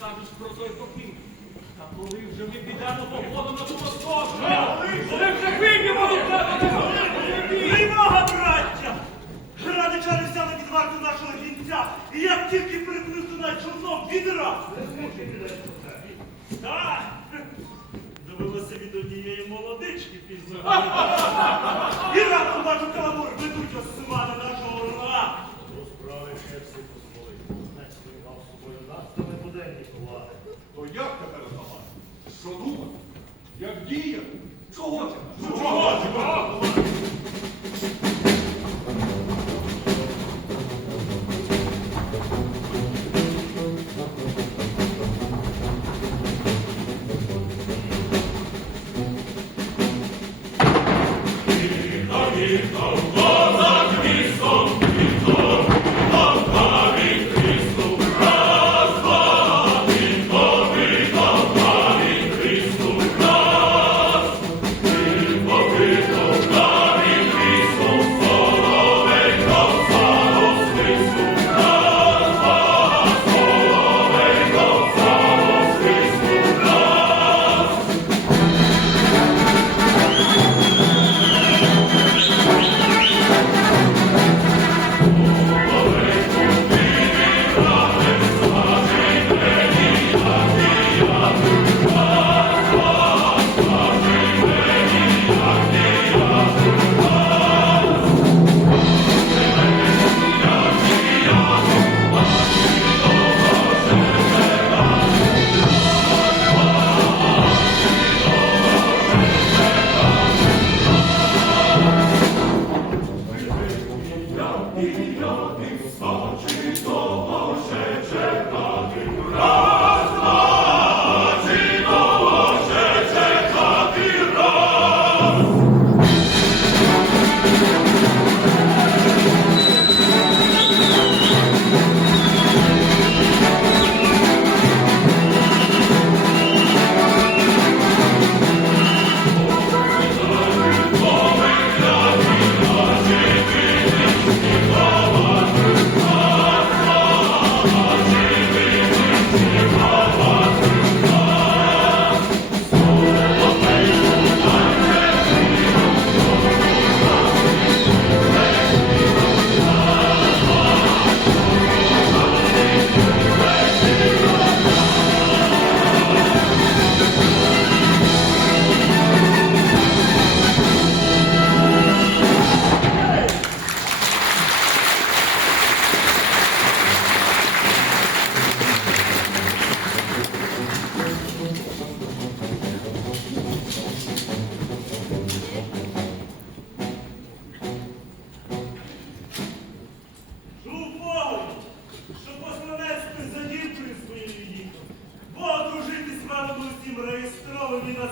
скажеш про той покій? Та коли вже ми підемо походом на ту Московську? Коли вже вийдемо до тебе? Тривога, браття! Градичани взяли під варту нашого гінця, і як тільки припнув туди човном відразу. Так, довелося від однієї молодички пізно. Що думати? Як діяти? Чого чекати?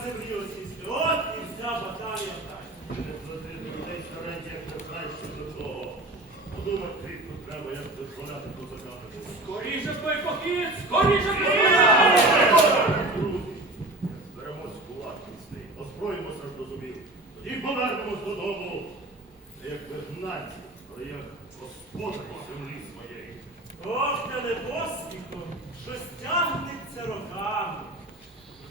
Землі. От і вся баталія так. Людей стареньких, як не краще до того. Подумати кріпко треба, як дозволяти козакам. Скоріше в той похід! Скоріше! Друзі, зберемось в кулак міцний, озброїмося аж до зубів. Тоді повернемось додому. Як вигнанці, але як господарі землі своєї. Ох, не поспіхом, що роками.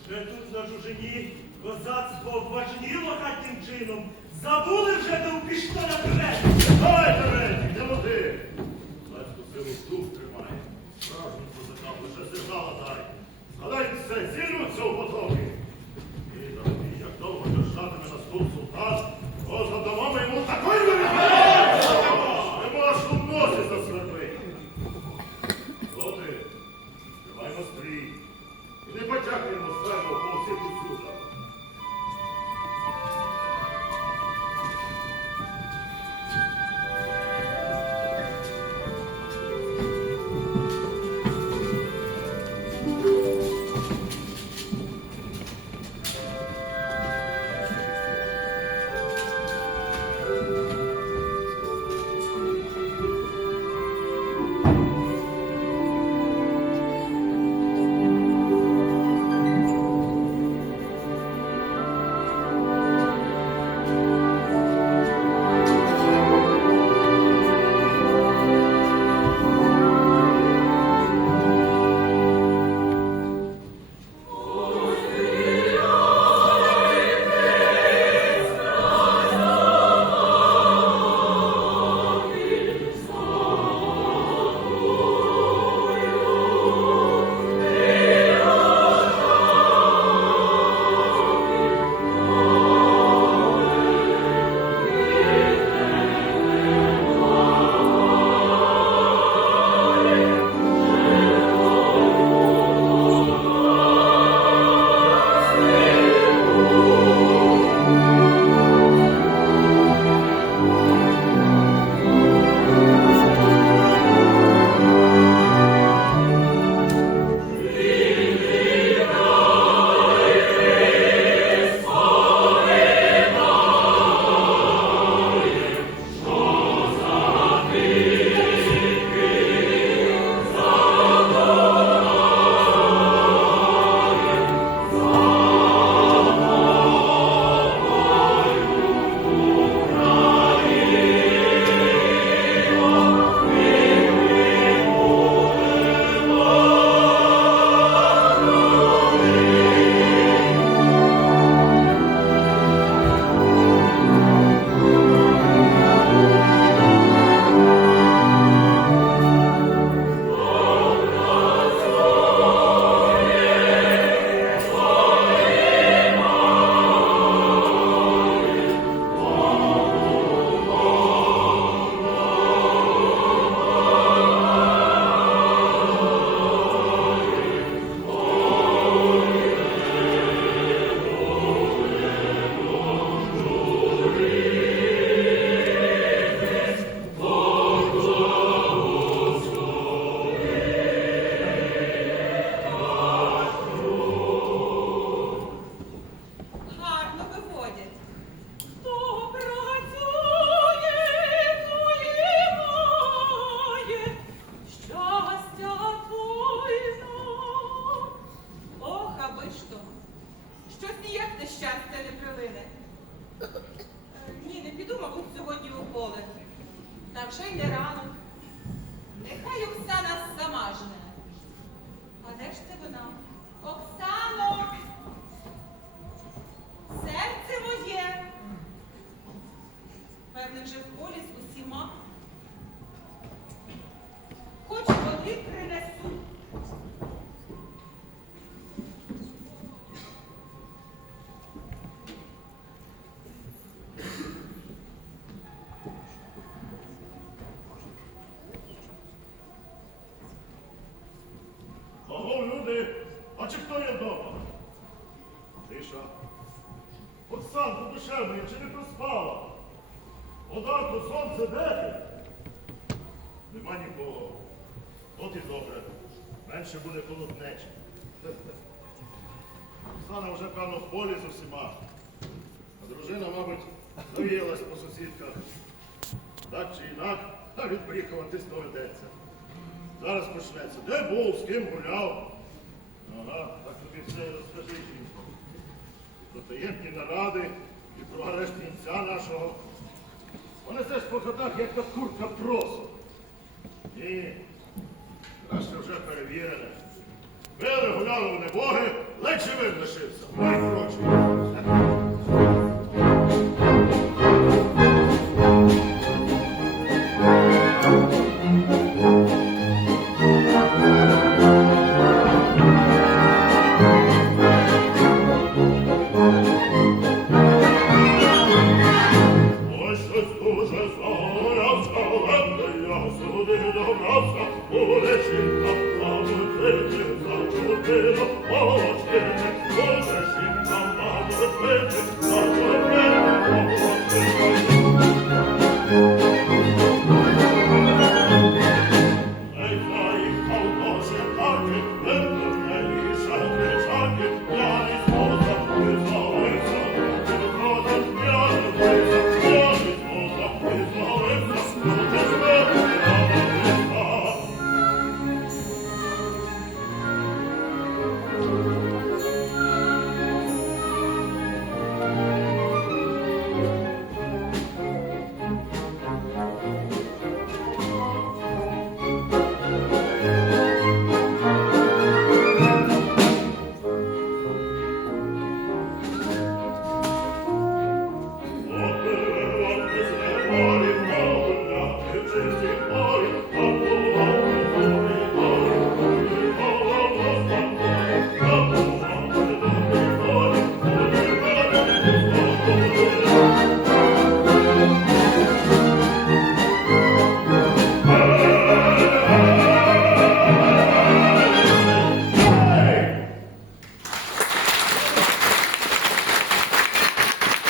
Вже тут на чужині козацтво обважніло хатнім чином. Забули вже, де пішло наперед. Давай, речі, де води! Царську силу дух тримає. Справжнім козакам лише сигнала дай. Згадай все, зірву цього потоки. певне, вже в полі з усіма. Хоч вони принесуть. Менше буде колотнечі. Оксана вже певно в полі з усіма. А дружина, мабуть, завіялась по сусідках. Так чи інак, а відбріхуватись доведеться. Зараз почнеться. Де був, з ким гуляв? Ага, так тобі все і розкажи, жінко. Про таємні наради і про арешт кінця нашого. Вони теж по хатах, як та курка просу. Ні. Краще вже перевірене. Били, гуляли у небоги, ледь живим лишився. Найкоротше. Ось Oh,